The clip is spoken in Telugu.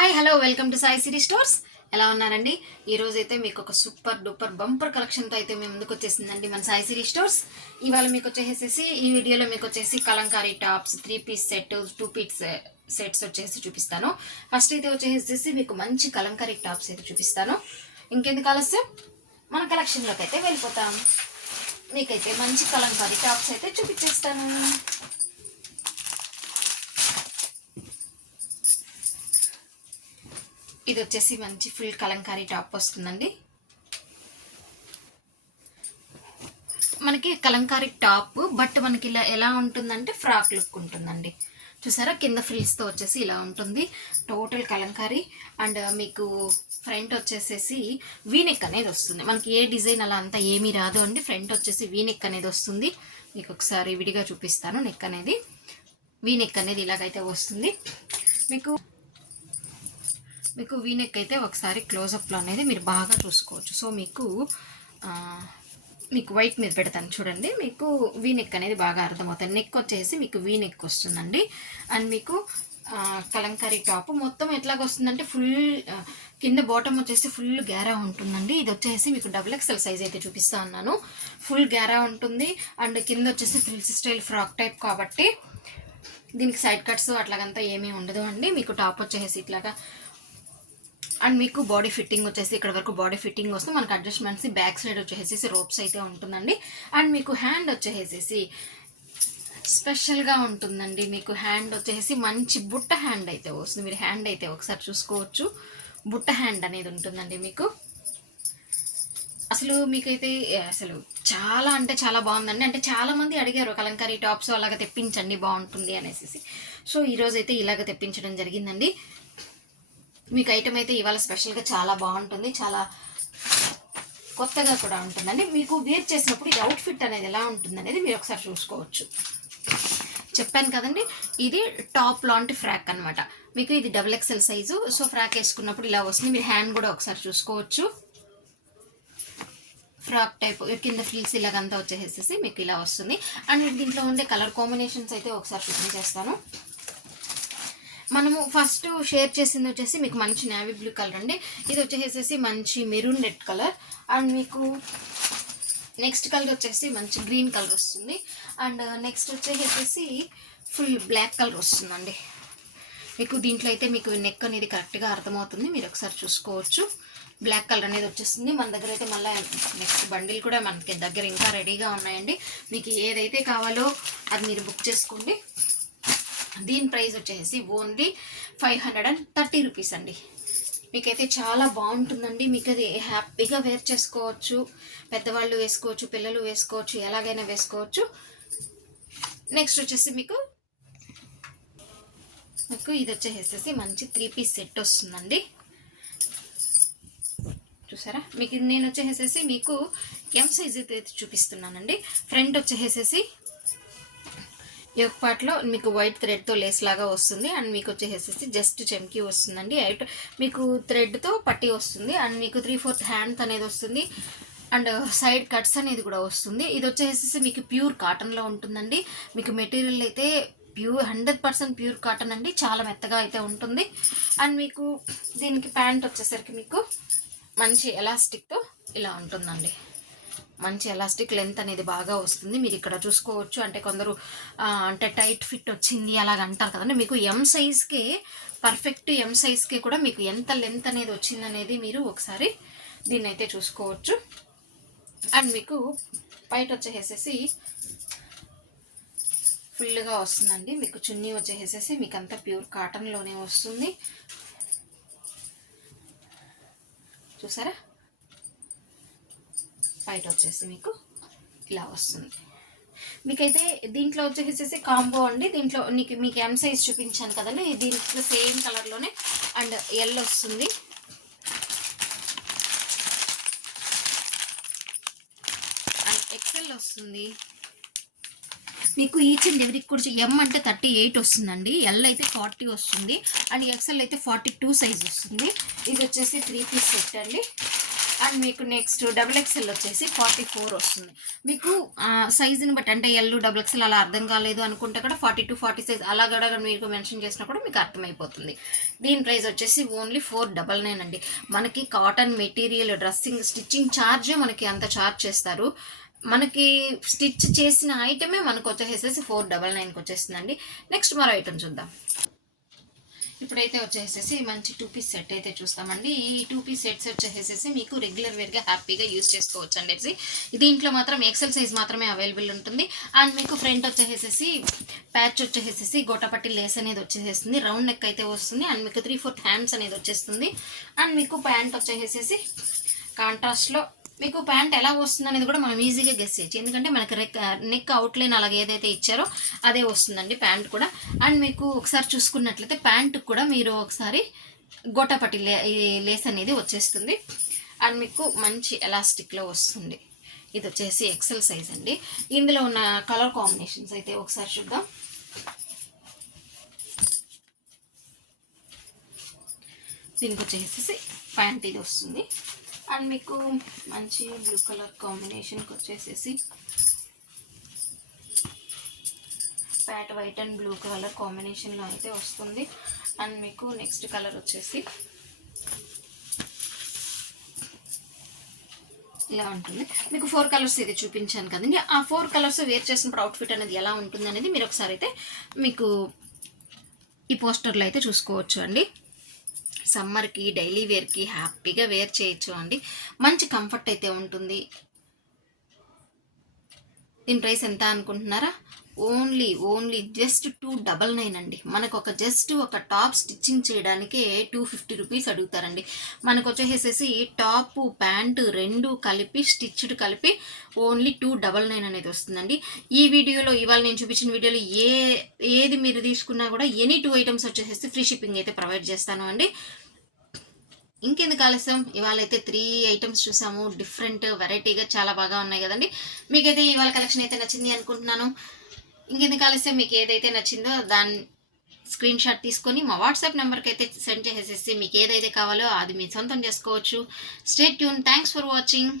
Hi hello welcome to Sai Siri stores. ఎలా ఉన్నారండి? ఈరోజు అయితే మీకు ఒక సూపర్ డూపర్ బంపర్ కలెక్షన్తో అయితే మేము ముందుకు వచ్చేసిందండి మన సాయి సిరీ స్టోర్స్. ఇవాళ మీకు వచ్చేసేసి ఈ వీడియోలో మీకు వచ్చేసి Kalamkari tops 3 piece set 2 piece sets వచ్చేసి చూపిస్తాను. ఫస్ట్ అయితే వచ్చేసేసి మీకు మంచి కలంకారీ టాప్స్ అయితే చూపిస్తాను. ఇంకెందుకు ఆలస్యం, మన కలెక్షన్లోకి అయితే వెళ్ళిపోతాం. మీకైతే మంచి కలంకారీ టాప్స్ అయితే చూపించేస్తాను. ఇది వచ్చేసి మంచి ఫుల్ కలంకారీ టాప్ వస్తుందండి. మనకి కలంకారీ టాప్ బట్ మనకి ఇలా ఎలా ఉంటుందంటే ఫ్రాక్ లుక్ ఉంటుందండి. చూసారా, కింద ఫ్రిల్స్తో వచ్చేసి ఇలా ఉంటుంది టోటల్ కలంకారీ. అండ్ మీకు ఫ్రంట్ వచ్చేసేసి వీనెక్ అనేది వస్తుంది. మనకి ఏ డిజైన్ అలా అంతా ఏమీ రాదు అండి. ఫ్రంట్ వచ్చేసి వీనెక్ అనేది వస్తుంది. మీకు ఒకసారి విడిగా చూపిస్తాను. నెక్ అనేది వీనెక్ అనేది ఇలాగైతే వస్తుంది. మీకు వీనెక్ అయితే ఒకసారి క్లోజప్లో అనేది మీరు బాగా చూసుకోవచ్చు. సో మీకు వైట్ మీద పెడతాను చూడండి. మీకు వీనెక్ అనేది బాగా అర్థమవుతుంది. నెక్ వచ్చేసి మీకు వీనెక్ వస్తుందండి. అండ్ మీకు కలంకారీ టాప్ మొత్తం ఎట్లాగొస్తుందంటే ఫుల్ కింద బాటమ్ వచ్చేసి ఫుల్ గ్యారా ఉంటుందండి. ఇది వచ్చేసి మీకు XXL సైజ్ అయితే చూపిస్తా ఉన్నాను. ఫుల్ గ్యారా ఉంటుంది. అండ్ కింద వచ్చేసి ఫ్రిల్స్ స్టైల్ ఫ్రాక్ టైప్ కాబట్టి దీనికి సైడ్ కట్స్ అట్లాగంతా ఏమీ ఉండదు అండి. మీకు టాప్ వచ్చేసి ఇట్లాగా అండ్ మీకు బాడీ ఫిట్టింగ్ వచ్చేసి ఇక్కడ వరకు బాడీ ఫిట్టింగ్ వస్తుంది. మనకు అడ్జస్ట్మెంట్స్ బ్యాక్ సైడ్ వచ్చేసి రోప్స్ అయితే ఉంటుందండి. అండ్ మీకు హ్యాండ్ వచ్చేసి స్పెషల్గా ఉంటుందండి. మీకు హ్యాండ్ వచ్చేసి మంచి బుట్ట హ్యాండ్ అయితే వస్తుంది. మీరు హ్యాండ్ అయితే ఒకసారి చూసుకోవచ్చు. బుట్ట హ్యాండ్ అనేది ఉంటుందండి మీకు. అసలు మీకైతే అసలు చాలా అంటే చాలా బాగుందండి. అంటే చాలామంది అడిగారు కలంకారీ టాప్స్ అలాగ తెప్పించండి బాగుంటుంది అనేసి. సో ఈరోజు అయితే ఇలాగ తెప్పించడం జరిగిందండి. మీకు ఐటమ్ అయితే ఇవాళ స్పెషల్గా చాలా బాగుంటుంది. చాలా కొత్తగా కూడా ఉంటుందండి. మీకు వేర్ చేసినప్పుడు ఇది అవుట్ఫిట్ అనేది ఎలా ఉంటుంది అనేది మీరు ఒకసారి చూసుకోవచ్చు. చెప్పాను కదండి, ఇది టాప్ లాంటి ఫ్రాక్ అనమాట. మీకు ఇది XXL సైజు. సో ఫ్రాక్ వేసుకున్నప్పుడు ఇలా వస్తుంది. మీరు హ్యాండ్ కూడా ఒకసారి చూసుకోవచ్చు. ఫ్రాక్ టైప్ కింద ఫ్రిల్స్ ఇలాగంతా వచ్చేసేసి మీకు ఇలా వస్తుంది. అండ్ దీంట్లో ఉండే కలర్ కాంబినేషన్స్ అయితే ఒకసారి చూపించేస్తాను. మనము ఫస్ట్ షేర్ చేసింది వచ్చేసి మీకు మంచి నేవీ బ్లూ కలర్ అండి. ఇది వచ్చేసేసి మంచి మెరూన్ రెడ్ కలర్. అండ్ మీకు నెక్స్ట్ కలర్ వచ్చేసి మంచి గ్రీన్ కలర్ వస్తుంది. అండ్ నెక్స్ట్ వచ్చేసేసి ఫుల్ బ్లాక్ కలర్ వస్తుందండి. మీకు దీంట్లో అయితే మీకు నెక్ అనేది కరెక్ట్గా అర్థమవుతుంది. మీరు ఒకసారి చూసుకోవచ్చు. బ్లాక్ కలర్ అనేది వచ్చేస్తుంది. మన దగ్గర అయితే మళ్ళీ నెక్స్ట్ బండిల్ కూడా మనకి దగ్గర ఇంకా రెడీగా ఉన్నాయండి. మీకు ఏదైతే కావాలో అది మీరు బుక్ చేసుకోండి. దీని ప్రైస్ వచ్చేసి ఓన్లీ 530 రూపీస్ అండి. మీకైతే చాలా బాగుంటుందండి. మీకు అది హ్యాపీగా వేర్ చేసుకోవచ్చు. పెద్దవాళ్ళు వేసుకోవచ్చు, పిల్లలు వేసుకోవచ్చు, ఎలాగైనా వేసుకోవచ్చు. నెక్స్ట్ వచ్చేసి మీకు ఇది వచ్చేసేసి మంచి 3 పీస్ సెట్ వస్తుందండి. చూసారా, మీకు నేను వచ్చేసేసి మీకు M సైజ్ అయితే చూపిస్తున్నానండి. ఫ్రంట్ వచ్చేసేసి ఈ ఒక పార్ట్లో మీకు వైట్ థ్రెడ్తో లేస్ లాగా వస్తుంది. అండ్ మీకు వచ్చేసేసి జస్ట్ చెమ్కి వస్తుందండి. మీకు థ్రెడ్తో పట్టి వస్తుంది. అండ్ మీకు 3/4 హ్యాండ్ అనేది వస్తుంది. అండ్ సైడ్ కట్స్ అనేది కూడా వస్తుంది. ఇది వచ్చేసేసి మీకు ప్యూర్ కాటన్లో ఉంటుందండి. మీకు మెటీరియల్ అయితే 100% ప్యూర్ కాటన్ అండి. చాలా మెత్తగా అయితే ఉంటుంది. అండ్ మీకు దీనికి ప్యాంట్ వచ్చేసరికి మీకు మంచి ఎలాస్టిక్తో ఇలా ఉంటుందండి. మంచి ఎలాస్టిక్ లెంత్ అనేది బాగా వస్తుంది. మీరు ఇక్కడ చూసుకోవచ్చు. అంటే కొందరు అంటే టైట్ ఫిట్ వచ్చింది అలాగ అంటారు కదండి. మీకు M సైజ్కే పర్ఫెక్ట్ M సైజ్కే కూడా మీకు ఎంత లెంత్ అనేది వచ్చింది అనేది మీరు ఒకసారి దీన్ని అయితే చూసుకోవచ్చు. అండ్ మీకు బయట వచ్చేసేసి ఫుల్గా వస్తుందండి. మీకు చున్నీ వచ్చేసేసి మీకు అంతా ప్యూర్ కాటన్లోనే వస్తుంది. చూసారా, బయట వచ్చేసి మీకు ఇలా వస్తుంది. మీకైతే దీంట్లో వచ్చేసేసి కాంబో అండి. దీంట్లో మీకు M సైజ్ చూపించాను కదండి. దీంట్లో సేమ్ కలర్లోనే అండ్ L వస్తుంది. అండ్ XL వస్తుంది. మీకు ఈచ్ అండ్ ఎవరికి కూడా M అంటే 38 వస్తుందండి. L అయితే 40 వస్తుంది. అండ్ XL అయితే 42 సైజ్ వస్తుంది. ఇది వచ్చేసి 3 పీస్ సెట్ అండి. అండ్ మీకు నెక్స్ట్ డబుల్ ఎక్స్ఎల్ వచ్చేసి 44 వస్తుంది. మీకు సైజుని బట్టి అంటే ఎల్ డబుల్ ఎక్స్ఎల్ అలా అర్థం కాలేదు అనుకుంటే కూడా 42, 40 సైజ్ అలా కూడా మీకు మెన్షన్ చేసినా కూడా మీకు అర్థమైపోతుంది. దీని ప్రైస్ వచ్చేసి ఓన్లీ 499 అండి. మనకి కాటన్ మెటీరియల్ డ్రెస్సింగ్ స్టిచ్చింగ్ ఛార్జే మనకి అంత ఛార్జ్ చేస్తారు. మనకి స్టిచ్ చేసిన ఐటమే మనకు వచ్చేసేసి 499కి వచ్చేస్తుందండి. నెక్స్ట్ మరో ఐటమ్ చూద్దాం. ఇప్పుడైతే వచ్చేసేసి మంచి 2 పీస్ సెట్ అయితే చూస్తామండి. ఈ 2 పీస్ సెట్స్ వచ్చేసేసి మీకు రెగ్యులర్ వేర్గా హ్యాపీగా యూజ్ చేసుకోవచ్చు అండి. దీంట్లో మాత్రం ఎక్సెల్ సైజ్ మాత్రమే అవైలబుల్ ఉంటుంది. అండ్ మీకు ఫ్రంట్ వచ్చేసేసి ప్యాచ్ వచ్చేసేసి గోటపట్టి లేస్ అనేది వచ్చేసేస్తుంది. రౌండ్ నెక్ అయితే వస్తుంది. అండ్ మీకు 3/4 హ్యాండ్స్ అనేది వచ్చేస్తుంది. అండ్ మీకు ప్యాంట్ వచ్చేసేసి కాంట్రాస్ట్లో మీకు ప్యాంట్ ఎలా వస్తుంది అనేది కూడా మనం ఈజీగా గెస్ చేయొచ్చు. ఎందుకంటే మనకి నెక్ అవుట్లైన్ అలాగే ఏదైతే ఇచ్చారో అదే వస్తుందండి ప్యాంట్ కూడా. అండ్ మీకు ఒకసారి చూసుకున్నట్లయితే ప్యాంట్ కూడా మీరు ఒకసారి గోటాపట్టి లేస్ అనేది వచ్చేస్తుంది. అండ్ మీకు మంచి ఎలాస్టిక్లో వస్తుంది. ఇది వచ్చేసి ఎక్సెల్ సైజ్ అండి. ఇందులో ఉన్న కలర్ కాంబినేషన్స్ అయితే ఒకసారి చూద్దాం. దీనికి వచ్చేసి ప్యాంట్ ఇది వస్తుంది. అండ్ మీకు మంచి బ్లూ కలర్ కాంబినేషన్కి వచ్చేసేసి Pat white and blue colour కాంబినేషన్లో అయితే వస్తుంది. అండ్ మీకు నెక్స్ట్ కలర్ వచ్చేసి ఇలా ఉంటుంది. మీకు 4 కలర్స్ ఇది చూపించాను కదండి. ఆ 4 కలర్స్ వేర్ చేసినప్పుడు అవుట్ఫిట్ అనేది ఎలా ఉంటుంది అనేది మీరు ఒకసారి అయితే మీకు ఈ పోస్టర్లో అయితే చూసుకోవచ్చు అండి. సమ్మర్కి డైలీ వేర్కి హ్యాపీగా వేర్ చేయొచ్చు అండి. మంచి కంఫర్ట్ అయితే ఉంటుంది. దీని ప్రైస్ ఎంత అనుకుంటున్నారా? ఓన్లీ జస్ట్ 299 అండి. మనకు ఒక టాప్ స్టిచ్చింగ్ చేయడానికి 250 రూపీస్ అడుగుతారండి. మనకు వచ్చేసేసి టాప్ ప్యాంటు 2 కలిపి స్టిచ్డ్ కలిపి ఓన్లీ 299 అనేది వస్తుందండి. ఈ వీడియోలో ఇవాళ నేను చూపించిన వీడియోలో ఏది మీరు తీసుకున్నా కూడా ఎనీ 2 ఐటమ్స్ వచ్చేసేసి ఫ్రీ షిప్పింగ్ అయితే ప్రొవైడ్ చేస్తాను అండి. ఇంకెందుకు ఆలస్యం, ఇవాళ అయితే 3 ఐటమ్స్ చూసాము. డిఫరెంట్ వెరైటీగా చాలా బాగా ఉన్నాయి కదండి. మీకైతే ఇవాళ కలెక్షన్ అయితే నచ్చింది అనుకుంటున్నాను. ఇంకెందుకు ఆలస్యం, మీకు ఏదైతే నచ్చిందో దాన్ని స్క్రీన్ షాట్ తీసుకొని మా వాట్సాప్ నెంబర్కి అయితే సెండ్ చేసేసి మీకు ఏదైతే కావాలో అది మీ సొంతం చేసుకోవచ్చు. Stay tune. Thanks for watching.